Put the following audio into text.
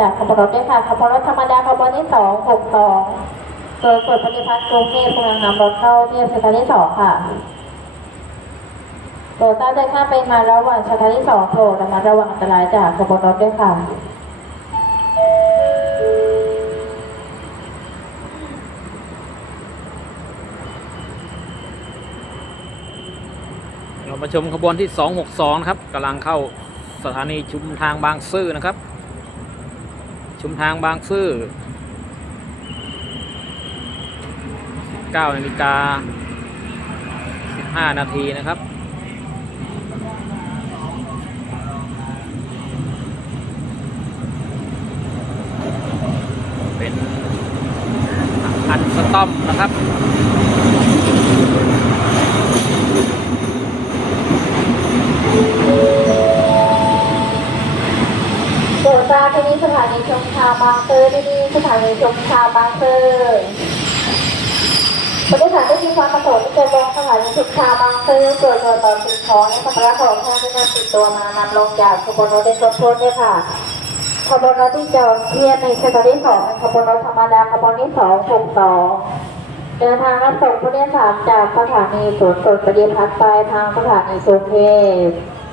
จากขบวนรถด้วยค่ะขบวนรถธรรมดาขบวนที่สองหกสองโดยกดปฏิพัฒน์กรุงเทพกำลังนำรถเข้าเทียบสถานีสองค่ะโปรดทราบได้ข้ามไปมาระหว่างสถานีสองโปรดระมัดระวังอันตรายจากขบวนรถด้วยค่ะเรามาชมขบวนที่ 262 นะครับกำลังเข้าสถานีชุมทางบางซื่อนะครับ ชุมทางบางซื่อ9นาฬิกา15 นาทีนะครับ เป็นอันสตอมนะครับ ทางที่นี่สถานีชมชาบางซื่อที่นี่สถานีชมชาบางซื่อผู้โดยสารที่มีความประสงค์ที่จะลงสถานีชมชาบางซื่อตรวจตรวจต่อสิ่งของในสัมภาระของท่านที่นำติดตัวมานำลงจากขบวนรถเป็นรถพ่วงด้วยค่ะขบวนรถที่จอดเทียบในสถานีสองเป็นขบวนรถธรรมดาขบวนที่สองหกสองเดินทางรับส่งผู้โดยสารจากสถานีสวนสดปฏิพัฒน์ไปทางสถานีกรุเทพ